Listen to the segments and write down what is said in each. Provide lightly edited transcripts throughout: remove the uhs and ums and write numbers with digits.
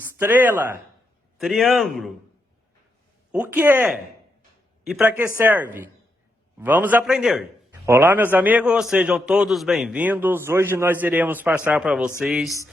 Estrela, triângulo, o que é e para que serve? Vamos aprender! Olá meus amigos, sejam todos bem-vindos. Hoje nós iremos passar para vocês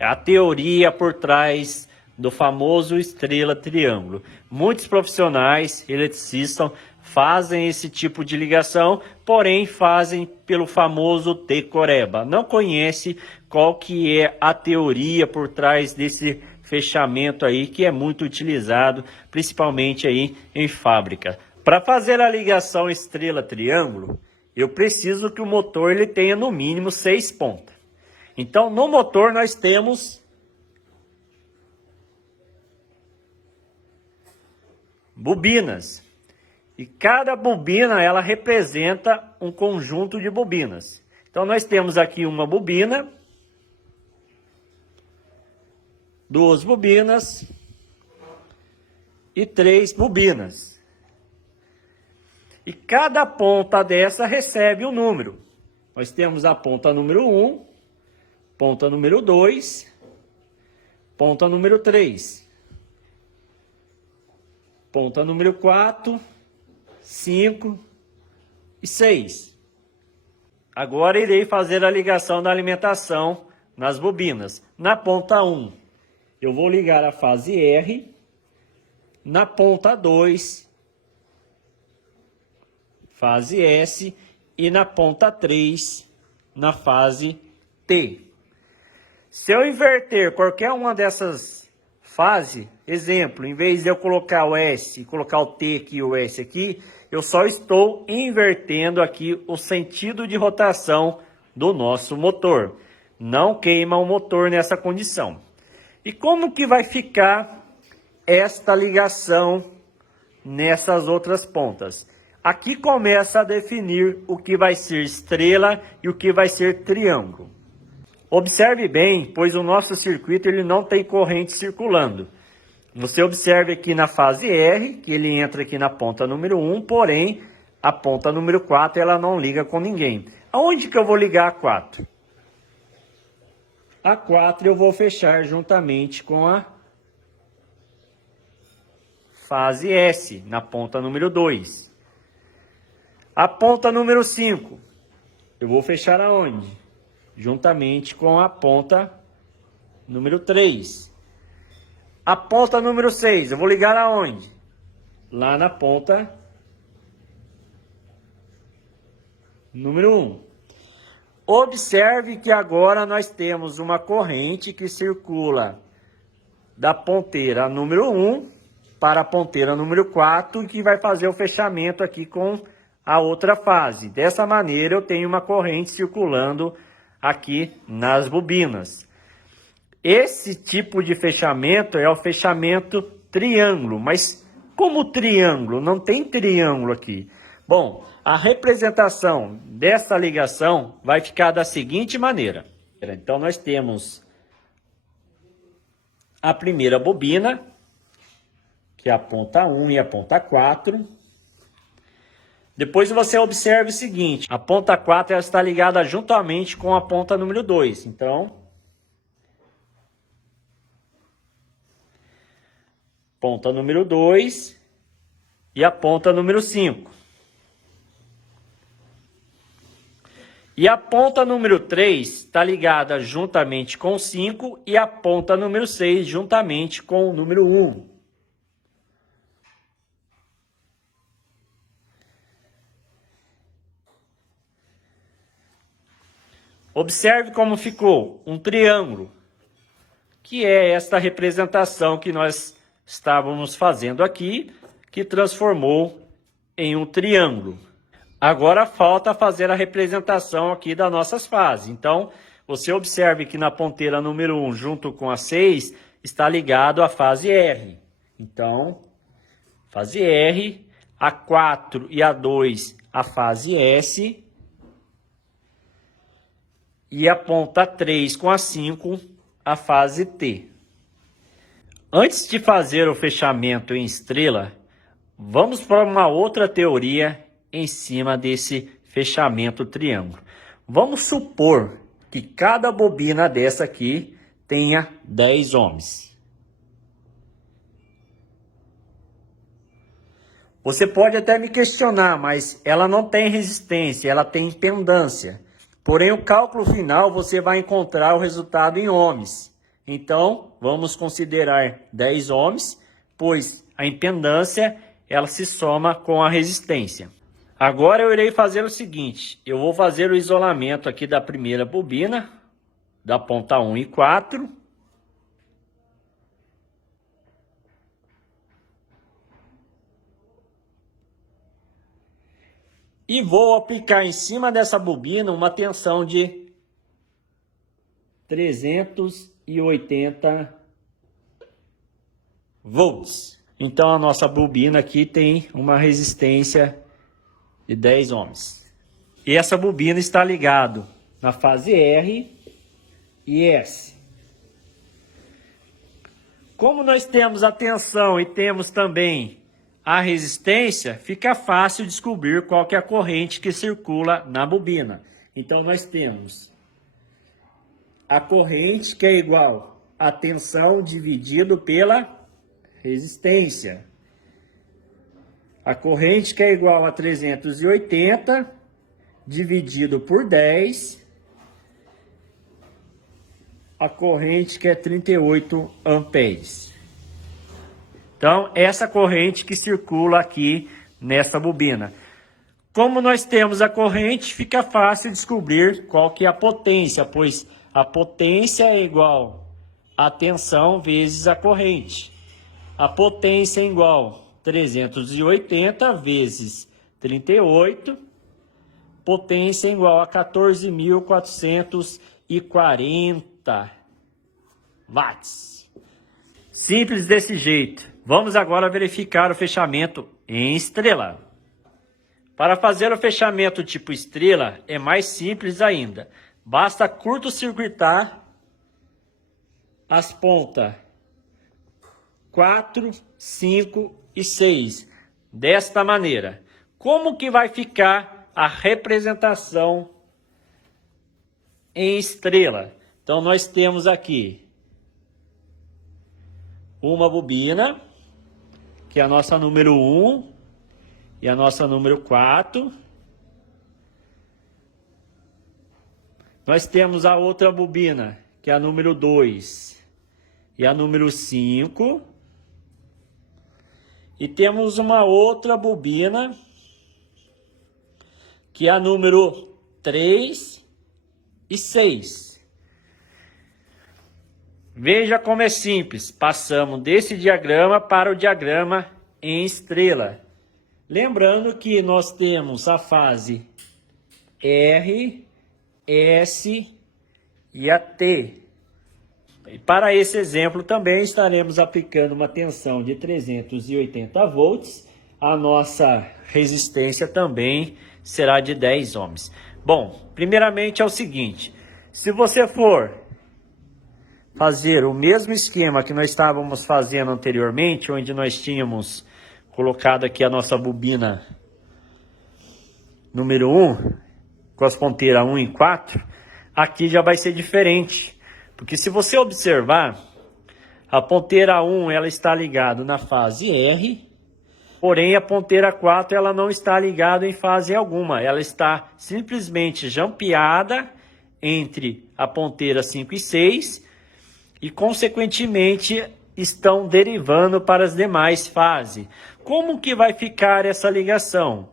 a teoria por trás do famoso estrela triângulo. Muitos profissionais eletricistas fazem esse tipo de ligação, porém fazem pelo famoso T-Coreba. Não conhece qual que é a teoria por trás desse fechamento aí, que é muito utilizado, principalmente aí em fábrica. Para fazer a ligação estrela-triângulo, eu preciso que o motor ele tenha no mínimo 6 pontas. Então, no motor nós temos bobinas. E cada bobina ela representa um conjunto de bobinas. Então, nós temos aqui uma bobina, 2 bobinas e 3 bobinas. E cada ponta dessa recebe um número. Nós temos a ponta número 1, ponta número 2, ponta número 3, ponta número 4, 5 e 6. Agora irei fazer a ligação da alimentação nas bobinas. Na ponta 1, eu vou ligar a fase R, na ponta 2, fase S, e na ponta 3, na fase T. Se eu inverter qualquer uma dessas fases, exemplo, em vez de eu colocar o S e colocar o T aqui e o S aqui, eu só estou invertendo aqui o sentido de rotação do nosso motor. Não queima o motor nessa condição. E como que vai ficar esta ligação nessas outras pontas? Aqui começa a definir o que vai ser estrela e o que vai ser triângulo. Observe bem, pois o nosso circuito ele não tem corrente circulando. Você observe aqui na fase R, que ele entra aqui na ponta número 1, porém a ponta número 4 ela não liga com ninguém. Aonde que eu vou ligar a 4? A 4 eu vou fechar juntamente com a fase S, na ponta número 2. A ponta número 5, eu vou fechar aonde? Juntamente com a ponta número 3. A ponta número 6, eu vou ligar aonde? Lá na ponta número 1. Observe que agora nós temos uma corrente que circula da ponteira número 1 para a ponteira número 4 e que vai fazer o fechamento aqui com a outra fase. Dessa maneira eu tenho uma corrente circulando aqui nas bobinas. Esse tipo de fechamento é o fechamento triângulo, mas como triângulo? Não tem triângulo aqui. Bom, a representação dessa ligação vai ficar da seguinte maneira. Então nós temos a primeira bobina, que é a ponta 1 e a ponta 4. Depois você observe o seguinte, a ponta 4 ela está ligada juntamente com a ponta número 2. Então, ponta número 2 e a ponta número 5. E a ponta número 3 está ligada juntamente com o 5 e a ponta número 6 juntamente com o número 1. Observe como ficou um triângulo, que é esta representação que nós estávamos fazendo aqui, que transformou em um triângulo. Agora falta fazer a representação aqui das nossas fases. Então, você observe que na ponteira número 1, junto com a 6, está ligado a fase R. Então, fase R, a 4 e a 2, a fase S, e a ponta 3 com a 5, a fase T. Antes de fazer o fechamento em estrela, vamos para uma outra teoria em cima desse fechamento triângulo. Vamos supor que cada bobina dessa aqui tenha 10 ohms. Você pode até me questionar, mas ela não tem resistência, ela tem impedância. Porém, o cálculo final você vai encontrar o resultado em ohms. Então, vamos considerar 10 ohms, pois a impedância ela se soma com a resistência. Agora eu irei fazer o seguinte, eu vou fazer o isolamento aqui da primeira bobina, da ponta 1 e 4. E vou aplicar em cima dessa bobina uma tensão de 380 volts. Então a nossa bobina aqui tem uma resistência de 10 ohms. E essa bobina está ligada na fase R e S. Como nós temos a tensão e temos também a resistência, fica fácil descobrir qual que é a corrente que circula na bobina. Então nós temos a corrente que é igual a tensão dividido pela resistência. A corrente que é igual a 380 dividido por 10. A corrente que é 38 amperes. Então, essa corrente que circula aqui nessa bobina. Como nós temos a corrente, fica fácil descobrir qual que é a potência, pois a potência é igual a tensão vezes a corrente. A potência é igual a 380 vezes 38. Potência é igual a 14.440 watts. Simples desse jeito. Vamos agora verificar o fechamento em estrela. Para fazer o fechamento tipo estrela é mais simples ainda. Basta curto-circuitar as pontas 4, 5 e 6. Desta maneira. Como que vai ficar a representação em estrela? Então nós temos aqui uma bobina, que é a nossa número 1 e a nossa número 4. Nós temos a outra bobina, que é a número 2 e a número 5. E temos uma outra bobina, que é a número 3 e 6. Veja como é simples, passamos desse diagrama para o diagrama em estrela. Lembrando que nós temos a fase R, S e a T. E para esse exemplo também estaremos aplicando uma tensão de 380 volts. A nossa resistência também será de 10 ohms. Bom, primeiramente é o seguinte, se você for fazer o mesmo esquema que nós estávamos fazendo anteriormente, onde nós tínhamos colocado aqui a nossa bobina número 1, com as ponteiras 1 e 4, aqui já vai ser diferente. Porque se você observar, a ponteira 1 ela está ligada na fase R, porém a ponteira 4 ela não está ligada em fase alguma. Ela está simplesmente jampeada entre a ponteira 5 e 6, e, consequentemente, estão derivando para as demais fases. Como que vai ficar essa ligação?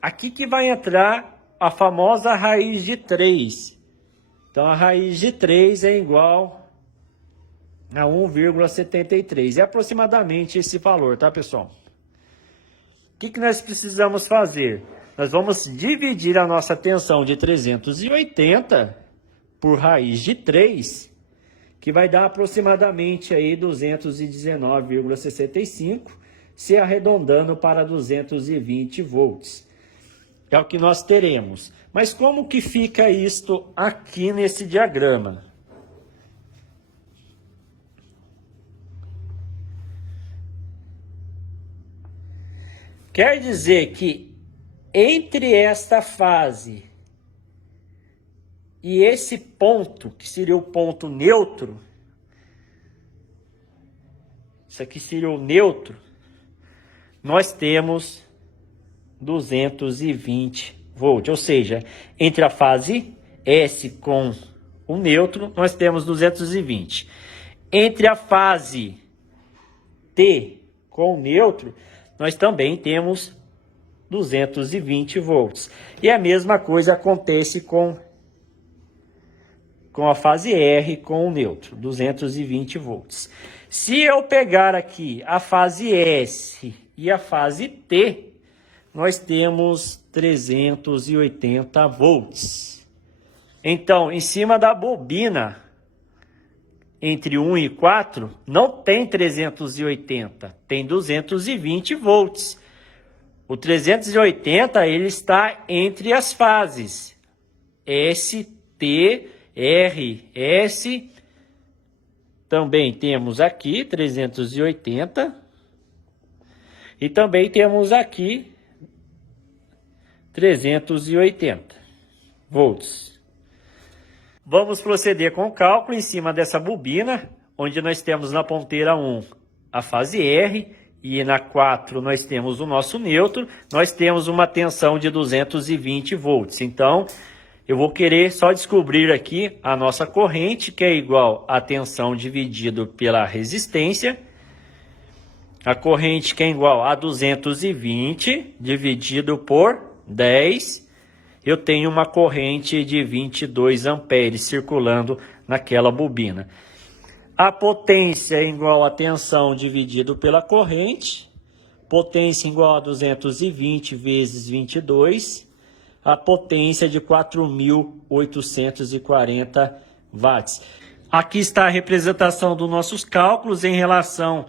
Aqui que vai entrar a famosa raiz de 3. Então, a raiz de 3 é igual a 1,73. É aproximadamente esse valor, tá, pessoal? O que nós precisamos fazer? Nós vamos dividir a nossa tensão de 380 por raiz de 3, que vai dar aproximadamente aí 219,65, se arredondando para 220 volts. É o que nós teremos. Mas como que fica isto aqui nesse diagrama? Quer dizer que entre esta fase e esse ponto, que seria o ponto neutro, isso aqui seria o neutro, nós temos 220 volts, ou seja, entre a fase S com o neutro, nós temos 220. Entre a fase T com o neutro, nós também temos 220 volts. E a mesma coisa acontece com a fase R com o neutro, 220 volts. Se eu pegar aqui a fase S e a fase T, nós temos 380 volts. Então, em cima da bobina, entre 1 e 4, não tem 380, tem 220 volts. O 380, ele está entre as fases S, T, R, S. Também temos aqui 380. E também temos aqui 380 volts. Vamos proceder com o cálculo em cima dessa bobina, onde nós temos na ponteira 1 a fase R e na 4 nós temos o nosso neutro, nós temos uma tensão de 220 volts. Então, eu vou querer só descobrir aqui a nossa corrente, que é igual a tensão dividido pela resistência. A corrente que é igual a 220 dividido por 10. Eu tenho uma corrente de 22 amperes circulando naquela bobina. A potência é igual a tensão dividido pela corrente. Potência igual a 220 vezes 22. A potência de 4.840 watts. Aqui está a representação dos nossos cálculos em relação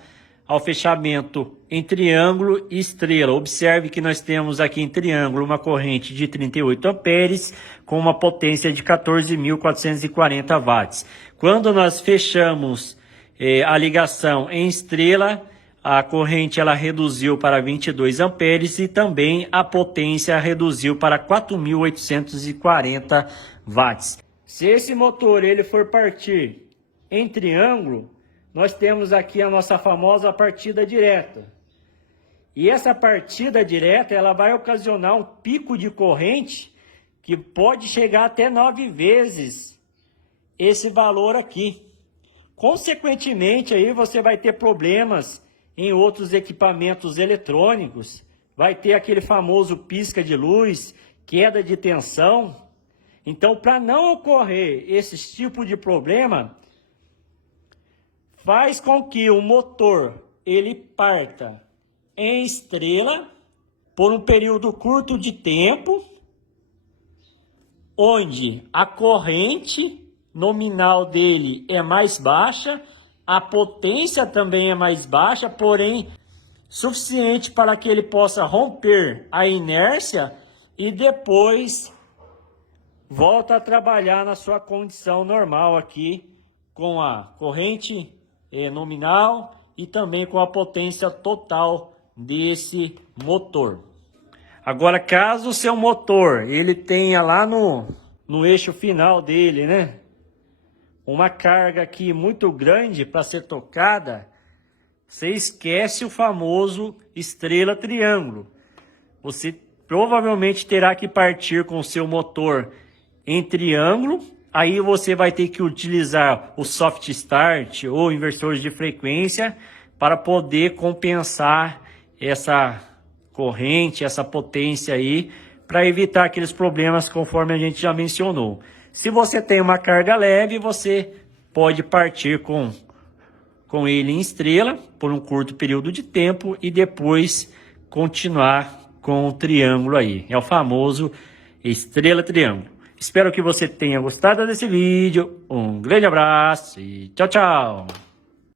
ao fechamento em triângulo e estrela. Observe que nós temos aqui em triângulo uma corrente de 38 amperes com uma potência de 14.440 watts. Quando nós fechamos a ligação em estrela, a corrente ela reduziu para 22 amperes e também a potência reduziu para 4.840 watts. Se esse motor ele for partir em triângulo, nós temos aqui a nossa famosa partida direta. E essa partida direta ela vai ocasionar um pico de corrente que pode chegar até 9 vezes esse valor aqui. Consequentemente, aí você vai ter problemas em outros equipamentos eletrônicos, vai ter aquele famoso pisca de luz, queda de tensão. Então, para não ocorrer esse tipo de problema, faz com que o motor ele parta em estrela por um período curto de tempo, onde a corrente nominal dele é mais baixa, a potência também é mais baixa, porém suficiente para que ele possa romper a inércia e depois volta a trabalhar na sua condição normal aqui com a corrente nominal e também com a potência total desse motor. Agora, caso o seu motor ele tenha lá no eixo final dele, né, uma carga aqui muito grande para ser tocada, você esquece o famoso estrela triângulo. Você provavelmente terá que partir com o seu motor em triângulo. Aí você vai ter que utilizar o soft start ou inversores de frequência para poder compensar essa corrente, essa potência aí, para evitar aqueles problemas conforme a gente já mencionou. Se você tem uma carga leve, você pode partir com ele em estrela por um curto período de tempo e depois continuar com o triângulo aí. É o famoso estrela triângulo. Espero que você tenha gostado desse vídeo. Um grande abraço e tchau, tchau!